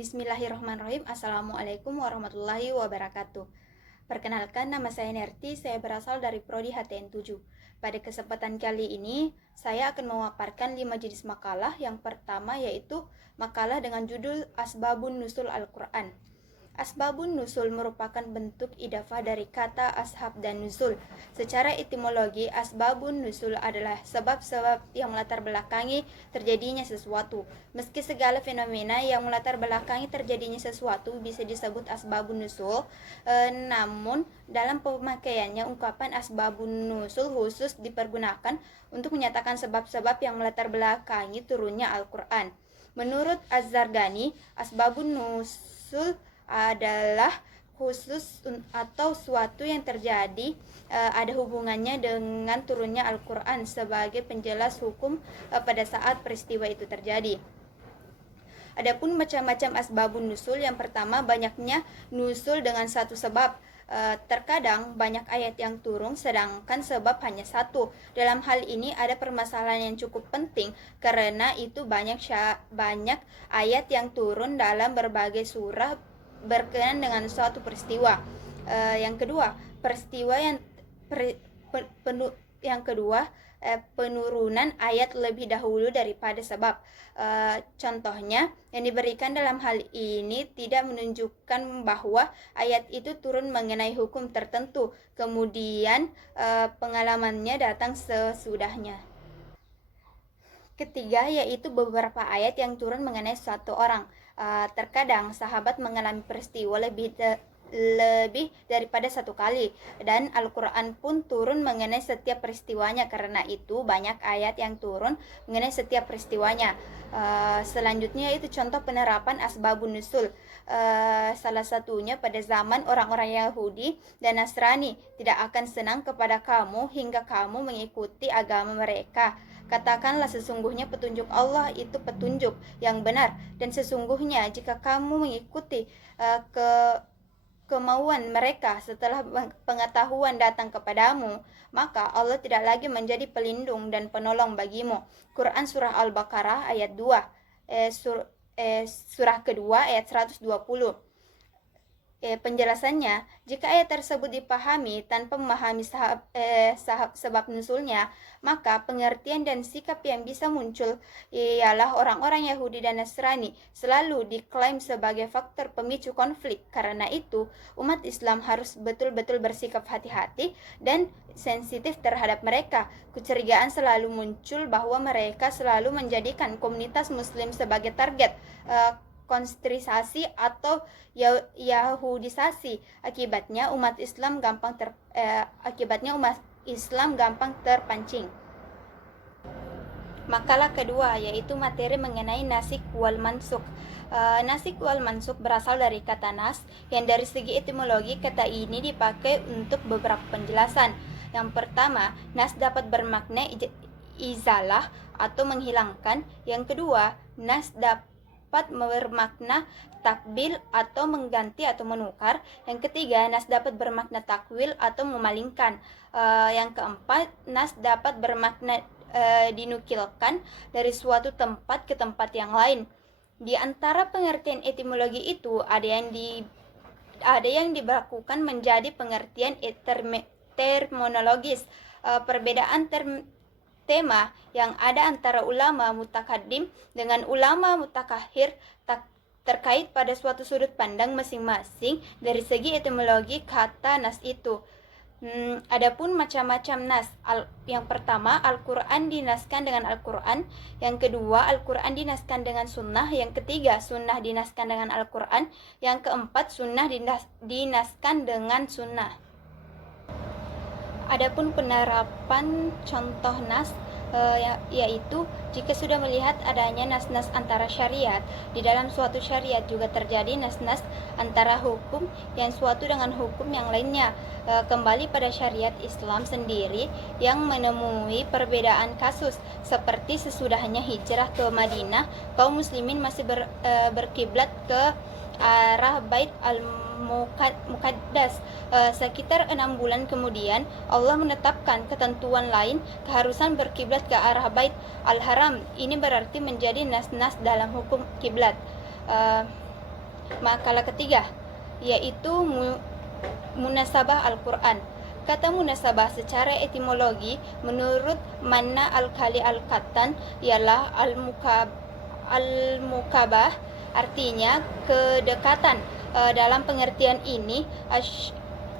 Bismillahirrahmanirrahim. Assalamualaikum warahmatullahi wabarakatuh. Perkenalkan, nama saya Nerti, saya berasal dari Prodi HTN 7. Pada kesempatan kali ini, saya akan memaparkan 5 jenis makalah. Yang pertama yaitu makalah dengan judul Asbabun Nuzul Al-Quran. Asbabun Nuzul merupakan bentuk idafah dari kata ashab dan nuzul. Secara etimologi, asbabun nuzul adalah sebab-sebab yang melatar belakangi terjadinya sesuatu. Meski segala fenomena yang melatar belakangi terjadinya sesuatu bisa disebut asbabun nuzul, namun dalam pemakaiannya ungkapan asbabun nuzul khusus dipergunakan untuk menyatakan sebab-sebab yang melatar belakangi turunnya Al-Quran. Menurut Az-Zargani, asbabun nuzul adalah khusus atau suatu yang terjadi ada hubungannya dengan turunnya Al-Quran sebagai penjelas hukum pada saat peristiwa itu terjadi. Adapun macam-macam asbabun nuzul, yang pertama banyaknya nuzul dengan satu sebab. Terkadang banyak ayat yang turun sedangkan sebab hanya satu. Dalam hal ini ada permasalahan yang cukup penting karena itu banyak ayat yang turun dalam berbagai surah berkenaan dengan suatu peristiwa. Yang kedua, penurunan ayat lebih dahulu daripada sebab. Contohnya yang diberikan dalam hal ini tidak menunjukkan bahwa ayat itu turun mengenai hukum tertentu, kemudian pengalamannya datang sesudahnya. Ketiga, yaitu beberapa ayat yang turun mengenai suatu orang. Terkadang sahabat mengalami peristiwa lebih daripada satu kali, dan Al-Quran pun turun mengenai setiap peristiwanya. Karena itu banyak ayat yang turun mengenai setiap peristiwanya. Selanjutnya itu contoh penerapan asbabun nuzul. Salah satunya pada zaman orang-orang Yahudi dan Nasrani tidak akan senang kepada kamu hingga kamu mengikuti agama mereka. Katakanlah, sesungguhnya petunjuk Allah itu petunjuk yang benar, dan sesungguhnya jika kamu mengikuti kemauan mereka setelah pengetahuan datang kepadamu, maka Allah tidak lagi menjadi pelindung dan penolong bagimu. Quran Surah Al-Baqarah ayat 2, surah kedua ayat 120. Penjelasannya, jika ayat tersebut dipahami tanpa memahami sebab nuzulnya, maka pengertian dan sikap yang bisa muncul ialah orang-orang Yahudi dan Nasrani selalu diklaim sebagai faktor pemicu konflik. Karena itu, umat Islam harus betul-betul bersikap hati-hati dan sensitif terhadap mereka. Kecurigaan selalu muncul bahwa mereka selalu menjadikan komunitas Muslim sebagai target konstrisasi atau Yahudisasi. Akibatnya umat Islam gampang terpancing. Makalah kedua yaitu materi mengenai nasikh wal mansukh. Nasikh wal mansukh berasal dari kata nas, yang dari segi etimologi kata ini dipakai untuk beberapa penjelasan. Yang pertama, nas dapat bermakna izalah atau menghilangkan. Yang kedua, nas dapat bermakna takbil atau mengganti atau menukar. Yang ketiga, nas dapat bermakna takwil atau memalingkan. Yang keempat, nas dapat bermakna dinukilkan dari suatu tempat ke tempat yang lain. Di antara pengertian etimologi itu ada yang dibakukan menjadi pengertian terminologis. Perbedaan tema yang ada antara ulama mutakaddim dengan ulama mutakakhir terkait pada suatu sudut pandang masing-masing dari segi etimologi kata nas itu. Adapun macam-macam nas. Yang pertama, Al-Quran dinaskan dengan Al-Quran. Yang kedua, Al-Quran dinaskan dengan sunnah. Yang ketiga, sunnah dinaskan dengan Al-Quran. Yang keempat, sunnah dinaskan dengan sunnah. Adapun penerapan contoh nas yaitu jika sudah melihat adanya nas-nas antara syariat, di dalam suatu syariat juga terjadi nas-nas antara hukum yang suatu dengan hukum yang lainnya. Kembali pada syariat Islam sendiri yang menemui perbedaan kasus, seperti sesudahnya hijrah ke Madinah, kaum muslimin masih berkiblat ke arah Bait Al-Muqaddas. Sekitar 6 bulan kemudian Allah menetapkan ketentuan lain, keharusan berkiblat ke arah Bait Al-Haram. Ini berarti menjadi nas-nas dalam hukum kiblat. Makalah ketiga yaitu munasabah Al-Quran. Kata munasabah secara etimologi menurut Manna Al-Kali Al-Qattan ialah al-mukabah, artinya kedekatan. Dalam pengertian ini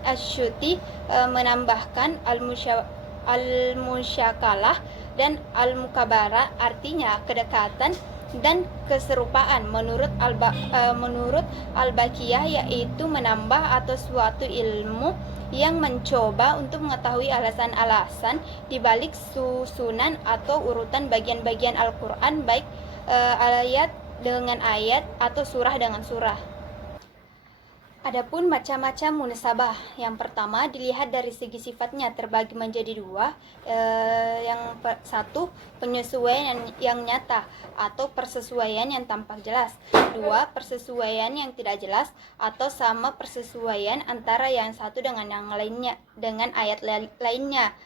Asyuti menambahkan al-musyakalah dan al-mukabara, artinya kedekatan dan keserupaan. Menurut Al-Baqiyah yaitu menambah atau suatu ilmu yang mencoba untuk mengetahui alasan-alasan di balik susunan atau urutan bagian-bagian Al-Quran, baik ayat dengan ayat atau surah dengan surah. Adapun macam-macam munasabah, yang pertama dilihat dari segi sifatnya terbagi menjadi dua. Satu, penyesuaian yang nyata atau persesuaian yang tampak jelas. Dua, persesuaian yang tidak jelas atau sama persesuaian antara yang satu dengan yang lainnya, dengan ayat lainnya.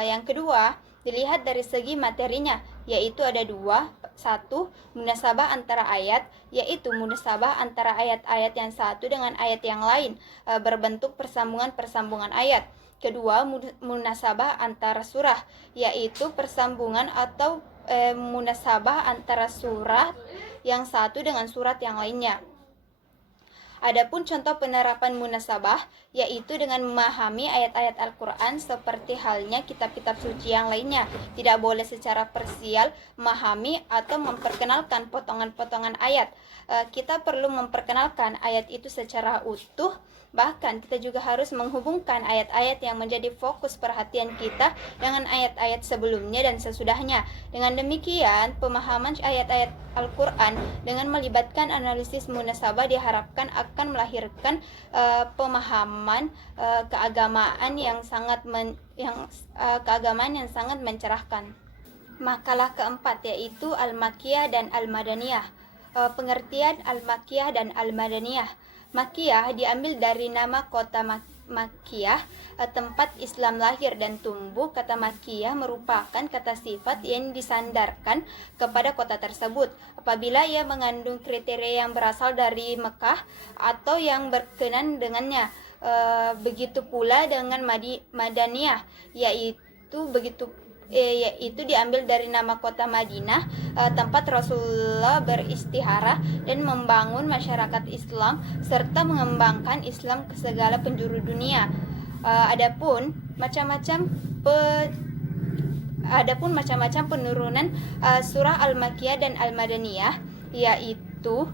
Yang kedua, dilihat dari segi materinya, yaitu ada dua. Satu, munasabah antara ayat, yaitu munasabah antara ayat-ayat yang satu dengan ayat yang lain, berbentuk persambungan ayat. Kedua, munasabah antara surah, yaitu persambungan atau munasabah antara surat yang satu dengan surat yang lainnya. Adapun contoh penerapan munasabah yaitu dengan memahami ayat-ayat Al-Quran seperti halnya kitab-kitab suci yang lainnya. Tidak boleh secara parsial memahami atau memperkenalkan potongan-potongan ayat. Kita perlu memperkenalkan ayat itu secara utuh. Bahkan kita juga harus menghubungkan ayat-ayat yang menjadi fokus perhatian kita dengan ayat-ayat sebelumnya dan sesudahnya. Dengan demikian, pemahaman ayat-ayat Al-Quran dengan melibatkan analisis munasabah diharapkan akan melahirkan pemahaman keagamaan yang sangat mencerahkan. Makalah keempat yaitu Al-Makkiyah dan Al-Madaniyah. Pengertian Al-Makkiyah dan Al-Madaniyah. Makkiyah diambil dari nama kota Makkiyah, tempat Islam lahir dan tumbuh. Kata Makkiyah merupakan kata sifat yang disandarkan kepada kota tersebut apabila ia mengandung kriteria yang berasal dari Mekah atau yang berkenan dengannya. Begitu pula dengan Madaniyah, yaitu diambil dari nama kota Madinah, tempat Rasulullah beristihara dan membangun masyarakat Islam serta mengembangkan Islam ke segala penjuru dunia. Adapun macam-macam penurunan surah Al-Makkiyah dan Al-Madaniyah, yaitu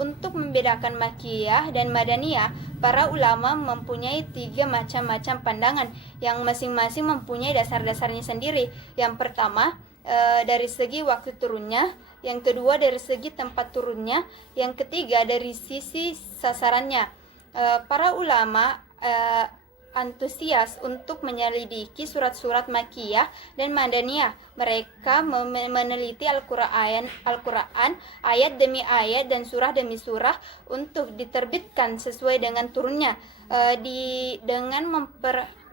untuk membedakan Makkiyah dan Madaniyah, para ulama mempunyai 3 macam-macam pandangan yang masing-masing mempunyai dasar-dasarnya sendiri. Yang pertama, dari segi waktu turunnya. Yang kedua, dari segi tempat turunnya. Yang ketiga, dari sisi sasarannya. Para ulama antusias untuk menyelidiki surat-surat Makkiyah dan Madaniyah. Mereka meneliti Al-Quran ayat demi ayat dan surah demi surah untuk diterbitkan sesuai dengan turunnya, dengan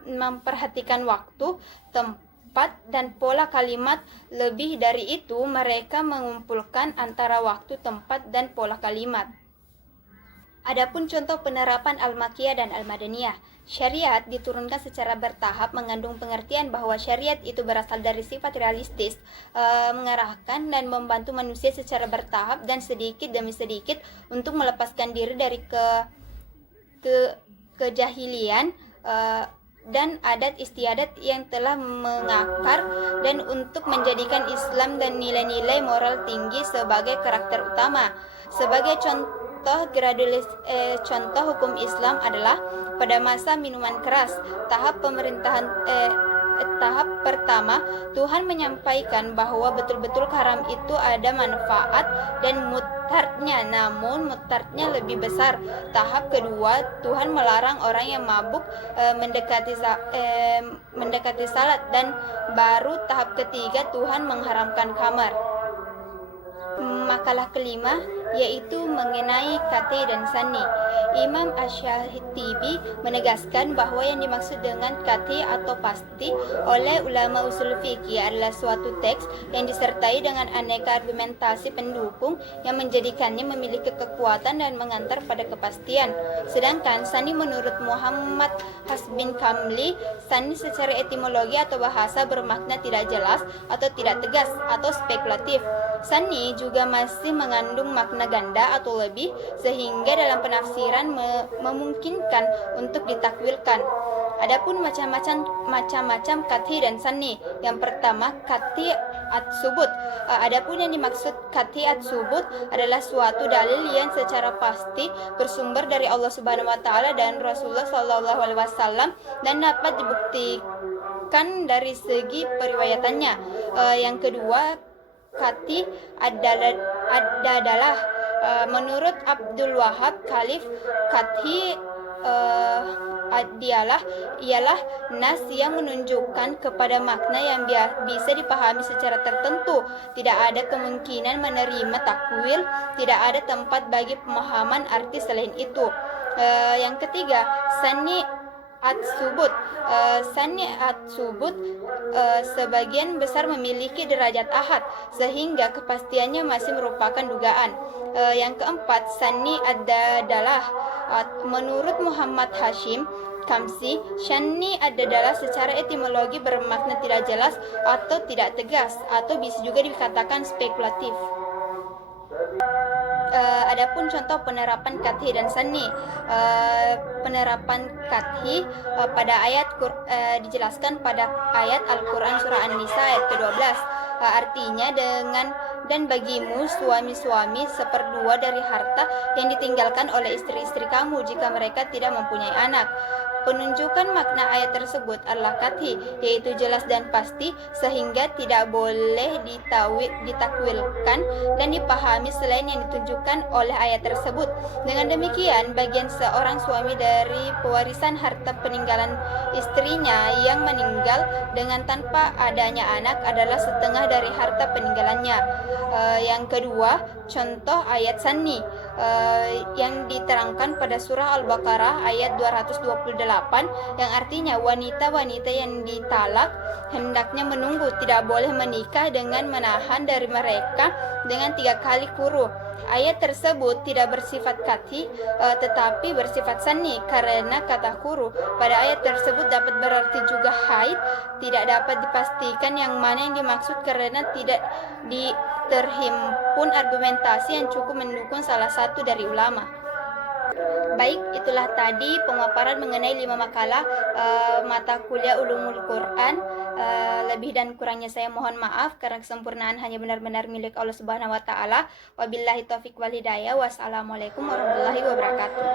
memperhatikan waktu, tempat, dan pola kalimat. Lebih dari itu, mereka mengumpulkan antara waktu, tempat, dan pola kalimat. Adapun contoh penerapan Al-Makkiyah dan Al-Madaniyah. Syariat diturunkan secara bertahap, mengandung pengertian bahwa syariat itu berasal dari sifat realistis, mengarahkan dan membantu manusia secara bertahap dan sedikit demi sedikit untuk melepaskan diri dari kejahilian dan adat istiadat yang telah mengakar, dan untuk menjadikan Islam dan nilai-nilai moral tinggi sebagai karakter utama. Sebagai contoh hukum Islam adalah pada masa minuman keras. Tahap pertama, Tuhan menyampaikan bahwa betul-betul haram itu ada manfaat dan mudaratnya, namun mudaratnya lebih besar. Tahap kedua, Tuhan melarang orang yang mabuk mendekati salat, dan baru tahap ketiga Tuhan mengharamkan khamar. Makalah kelima yaitu mengenai kate dan sani. Imam Asy-Syatibi menegaskan bahwa yang dimaksud dengan qat'i atau pasti oleh ulama usul fikih adalah suatu teks yang disertai dengan aneka argumentasi pendukung yang menjadikannya memiliki kekuatan dan mengantar pada kepastian. Sedangkan sani menurut Muhammad Hasbin Kamli, sani secara etimologi atau bahasa bermakna tidak jelas atau tidak tegas atau spekulatif. Sani juga masih mengandung makna ganda atau lebih, sehingga dalam penafsiran memungkinkan untuk ditakwilkan. Adapun macam-macam qat'i dan sani. Yang pertama, qat'i at-subut. Adapun yang dimaksud qat'i at-subut adalah suatu dalil yang secara pasti bersumber dari Allah Subhanahu wa taala dan Rasulullah sallallahu alaihi wasallam dan dapat dibuktikan dari segi periwayatannya. Yang kedua, qat'i adalah menurut Abdul Wahab Khalif, qat'i ialah nas yang menunjukkan kepada makna yang bisa dipahami secara tertentu. Tidak ada kemungkinan menerima takwil, tidak ada tempat bagi pemahaman arti selain itu. Yang ketiga, sani at-subut. Sani at-subut sebagian besar memiliki derajat ahad, sehingga kepastiannya masih merupakan dugaan. Yang keempat, sani adalah menurut Muhammad Hashim Kamsi, sani adalah secara etimologi bermakna tidak jelas atau tidak tegas, atau bisa juga dikatakan spekulatif. Adapun contoh penerapan qat'i dan sani. Penerapan qat'i pada ayat dijelaskan pada ayat Al-Quran surah An-Nisa ayat ke-12. Artinya dan bagimu suami-suami seperdua dari harta yang ditinggalkan oleh istri-istri kamu jika mereka tidak mempunyai anak. Penunjukan makna ayat tersebut adalah qat'i, yaitu jelas dan pasti, sehingga tidak boleh ditakwilkan dan dipahami selain yang ditunjukkan oleh ayat tersebut. Dengan demikian, bagian seorang suami dari pewarisan harta peninggalan istrinya yang meninggal dengan tanpa adanya anak adalah setengah dari harta peninggalannya. Yang kedua, contoh ayat sani yang diterangkan pada surah Al-Baqarah ayat 228, yang artinya wanita-wanita yang ditalak hendaknya menunggu, tidak boleh menikah dengan menahan dari mereka dengan 3 kali kurun. Ayat tersebut tidak bersifat qat'i, tetapi bersifat sani, karena kata kuru pada ayat tersebut dapat berarti juga haid. Tidak dapat dipastikan yang mana yang dimaksud karena tidak terhimpun argumentasi yang cukup mendukung salah satu dari ulama. Baik, itulah tadi pemaparan mengenai 5 makalah mata kuliah Ulumul Quran. Lebih dan kurangnya saya mohon maaf, karena kesempurnaan hanya benar-benar milik Allah Subhanahu wa taala. Wabillahi taufik wal hidayah. Wassalamualaikum warahmatullahi wabarakatuh.